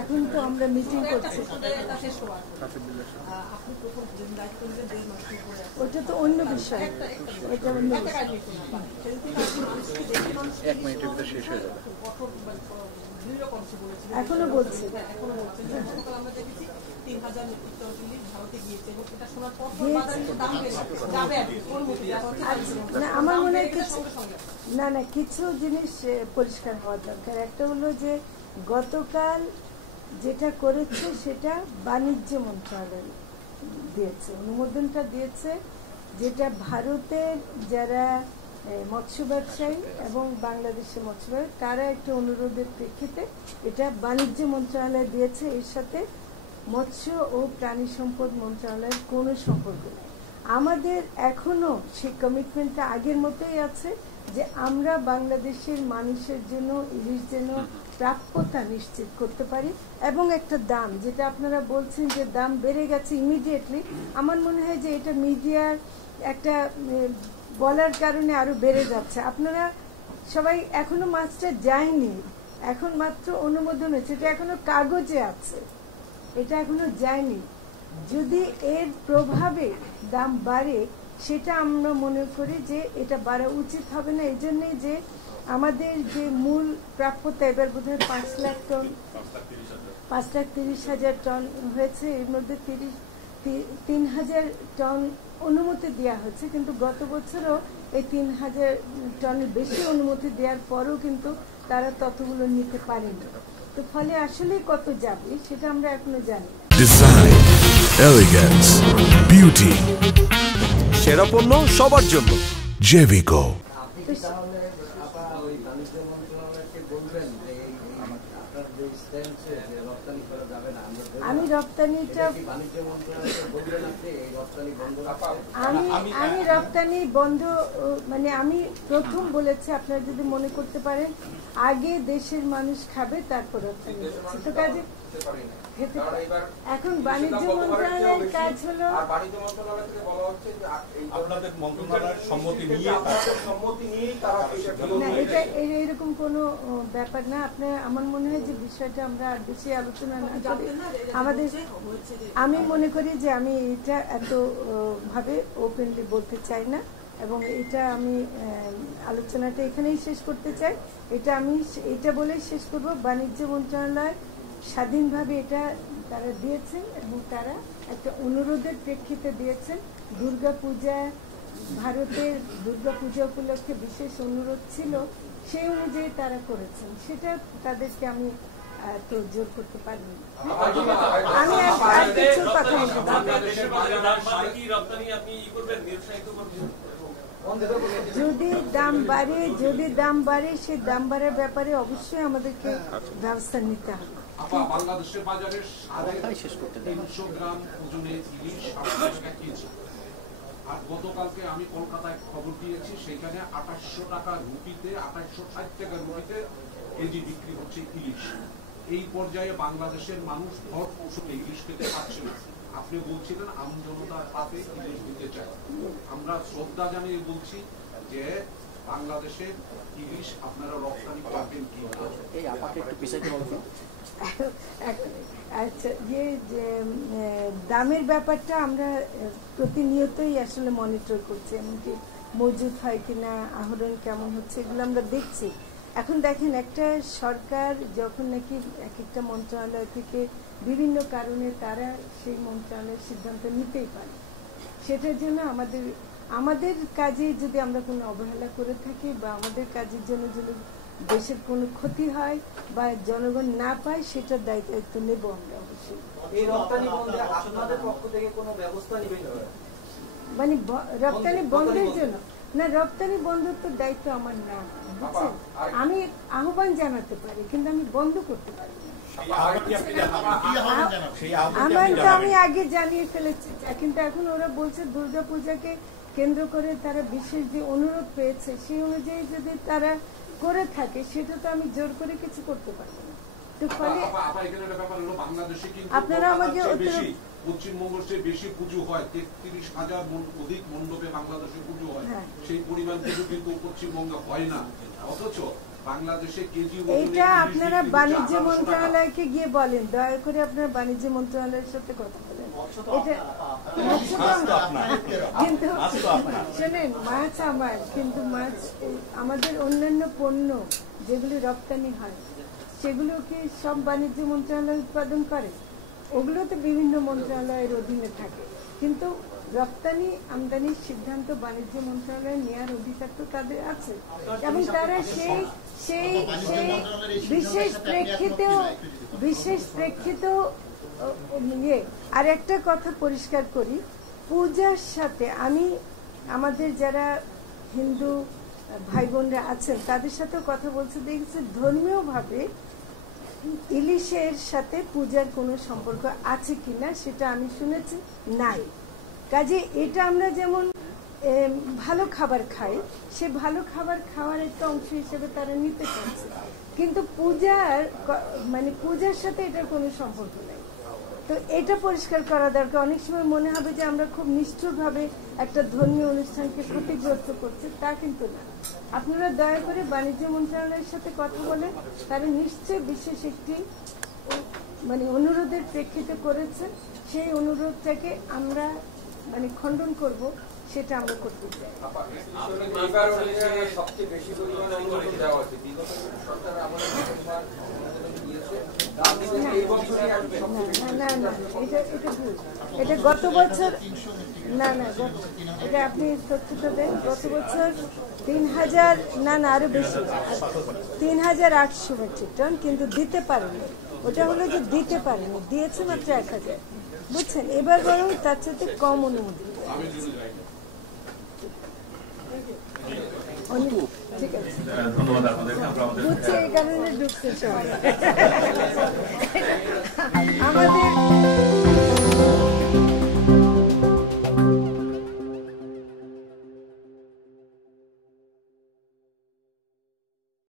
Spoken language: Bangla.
এখন তো আমরা মিটিং করছি, ওটা তো অন্য বিষয়, ওটা অন্য এখনো বলছি। না আমার মনে হয় না না কিছু জিনিস পরিষ্কার হওয়া দরকার। একটা হলো যে গতকাল যেটা করেছে সেটা বাণিজ্য মন্ত্রণালয় দিয়েছে, অনুমোদনটা দিয়েছে, যেটা ভারতের যারা মৎস্য ব্যবসায়ী এবং বাংলাদেশের মৎস্য ব্যবসায়ী তারা একটা অনুরোধের প্রেক্ষিতে এটা বাণিজ্য মন্ত্রণালয় দিয়েছে। এর সাথে মৎস্য ও প্রাণী সম্পদ মন্ত্রণালয়ের কোনো সম্পর্ক নেই। আমাদের এখনো সেই কমিটমেন্টটা আগের মতোই আছে যে আমরা বাংলাদেশের মানুষের জন্য ইলিশ যেন প্রাপ্যতা নিশ্চিত করতে পারি, এবং একটা দাম, যেটা আপনারা বলছেন যে দাম বেড়ে গেছে ইমিডিয়েটলি, আমার মনে হয় যে এটা মিডিয়ার একটা বলার কারণে আরো বেড়ে যাচ্ছে। আপনারা সবাই এখনো মাছটা যায়নি, এখন মাত্র অনুমোদন হয়েছে, এটা এখনো কাগজে আছে, এটা এখনো যায়নি। যদি এর প্রভাবে দাম বাড়ে সেটা আমরা মনে করি যে এটা বাড়া উচিত হবে না। এই জন্যই যে আমাদের যে মূল প্রাপ্যতা এবার বোধহয় 5 লাখ টন, 5,30,000 টন হয়েছে, এর মধ্যে 3,000 টন অনুমতি দেওয়া হচ্ছে, কিন্তু গত বছরও এই 3,000 টনের বেশি অনুমতি দেওয়ার পরও কিন্তু তারা ততগুলো নিতে পারেনি। তো ফলে আসলে কত যাবে সেটা আমরা এখনো জানি না। ডিজাইন, এলিগেন্স, বিউটি, সেরা পণ্য সবার জন্য জেভিকো। আমি রপ্তানিটা আমি রপ্তানি বন্ধ, মানে আমি প্রথম বলেছি, আপনারা যদি মনে করতে পারেন, আগে দেশের মানুষ খাবে তারপর রপ্তানি হচ্ছে, তো কাজে এখন বাণিজ্য মন্ত্রণালয়ের কাজ হলো না, এটা এরকম কোনো ব্যাপার না। আপনার আমার মনে হয় যে বিষয়টা আমরা আর বেশি আলোচনা না করি আমাদের, আমি মনে করি যে আমি এটা এত ভাবে ওপেনলি বলতে চাই না, এবং এটা আমি আলোচনাটা এখানেই শেষ করতে চাই। এটা আমি এটা বলেই শেষ করব, বাণিজ্য মন্ত্রণালয় স্বাধীনভাবে এটা তারা দিয়েছেন এবং তারা একটা অনুরোধের প্রেক্ষিতে দিয়েছেন। দুর্গাপূজা, ভারতের দুর্গাপূজা উপলক্ষে বিশেষ অনুরোধ ছিল, সেই অনুযায়ী তারা করেছেন, সেটা তাদেরকে আমি তো জোর করতে পারিনি। আমি আর কিছু কথা যদি দাম বাড়ে সেই দাম বাড়ার ব্যাপারে অবশ্যই আমাদেরকে ব্যবস্থা নিতে হবে। বাংলাদেশের বাজারে 350 গ্রাম ওজনের ইলিশ আর গতকালকে আমি কলকাতায় খবর দিয়েছি, সেখানে 2800 টাকা রুপিতে, 2860 টাকা রুপিতে কেজি বিক্রি হচ্ছে ইলিশ। এই পর্যায়ে বাংলাদেশের মানুষ ভর পোষণে ইলিশ খেতে পারছে না। আপনি বলছিলেন আমজনতার পাতে ইলিশ দিতে চাই, আমরা শ্রদ্ধা জানিয়ে বলছি যে বাংলাদেশের ইলিশ আপনারা রপ্তানি করবেন কি? আচ্ছা, যে দামের ব্যাপারটা আমরা প্রতিনিয়তই আসলে মনিটর করছি, এমনকি মজুদ হয় কিনা, আহরণ কেমন হচ্ছে, এগুলো আমরা দেখছি। এখন দেখেন, একটা সরকার যখন নাকি এক একটা মন্ত্রণালয় থেকে বিভিন্ন কারণে তারা সেই মন্ত্রণালয়ের সিদ্ধান্ত নিতেই পারে, সেটার জন্য আমাদের কাজে যদি আমরা কোনো অবহেলা করে থাকি বা আমাদের কাজের জন্য যদি দেশের কোনো ক্ষতি হয় বা জনগণ না পায়, সেটার দায়িত্ব নেব আমরা অবশ্যই। মানে রপ্তানি বন্ধের জন্য না, রপ্তানি বন্ধের তো দায়িত্ব আমার না, বুঝছেন? আমি আহ্বান জানাতে পারি, কিন্তু আমি বন্ধ করতে পারি না। আহ্বানটা আমি আগে জানিয়ে ফেলেছি, কিন্তু এখন ওরা বলছে দুর্গাপূজাকে কেন্দ্র করে তারা বিশেষ যে অনুরোধ পেয়েছে, সেই অনুযায়ী যদি তারা করে থাকে, সেটা তো আমি জোর করে কিছু করতে পারবো না। তো ফলে আপনারা আমাকে পশ্চিমবঙ্গের চেয়ে বেশি পুজো হয়, 33,000 অধিক মণ্ডপে বাংলাদেশে পুজো হয়, সেই পরিমাণ পুজো কিন্তু পশ্চিমবঙ্গে হয় না। অথচ বাংলাদেশে কেজি এইটা আপনারা বাণিজ্য মন্ত্রণালয়কে গিয়ে বলেন, দয়া করে আপনারা বাণিজ্য মন্ত্রণালয়ের সাথে কথা বলেন। এটা কিন্তু শোনেন, মাছ আমার, কিন্তু মাছ আমাদের অন্যান্য পণ্য যেগুলি রপ্তানি হয় সেগুলো কি সব বাণিজ্য মন্ত্রণালয় উৎপাদন করে? ওগুলো তো বিভিন্ন মন্ত্রণালয়ের অধীনে থাকে, কিন্তু রপ্তানি আমদানির সিদ্ধান্ত বাণিজ্য মন্ত্রণালয় নেওয়ার অধিকার তো তাদের আছে, এবং তারা সেই সেই সেই বিশেষ প্রেক্ষিতেও আর একটা কথা পরিষ্কার করি, পূজার সাথে আমি আমাদের যারা হিন্দু ভাই বোনরা আছেন তাদের সাথেও কথা বলতে দেখেছি, ধর্মীয়ভাবে ইলিশের সাথে পূজার কোনো সম্পর্ক আছে কিনা সেটা আমি শুনেছি নাই। কাজে এটা আমরা যেমন ভালো খাবার খাই, সে ভালো খাবার খাওয়ার একটা অংশ হিসেবে তারা নিতে চাচ্ছে, কিন্তু পূজার সাথে এটার কোনো সম্পর্ক নেই। তো এটা পরিষ্কার করা দরকার। অনেক সময় মনে হবে যে আমরা খুব নিষ্ঠুরভাবে একটা ধর্মীয় অনুষ্ঠানকে ক্ষতিগ্রস্ত করছি, তা কিন্তু না। আপনারা দয়া করে বাণিজ্য মন্ত্রণালয়ের সাথে কথা বলে, তারা নিশ্চয়ই বিশেষ একটি অনুরোধের প্রেক্ষিতে করেছে, সেই অনুরোধটাকে আমরা খণ্ডন করব, সেটা আমরা করতে চাই। না, এটা গত বছর এটা আপনি তথ্যটা দেন। গত বছর 3000, আরো বেশি, 3800 মেট্রিক টন, কিন্তু দিতে পারেনি। ওটা হলো যে দিতে পারেনি, দিয়েছে মাত্র 1000, বুঝছেন? এবার বরং তার সাথে কম অনুমতি। ঠিক আছে, বুঝছি, এই কারণে ঢুকছে সবাই।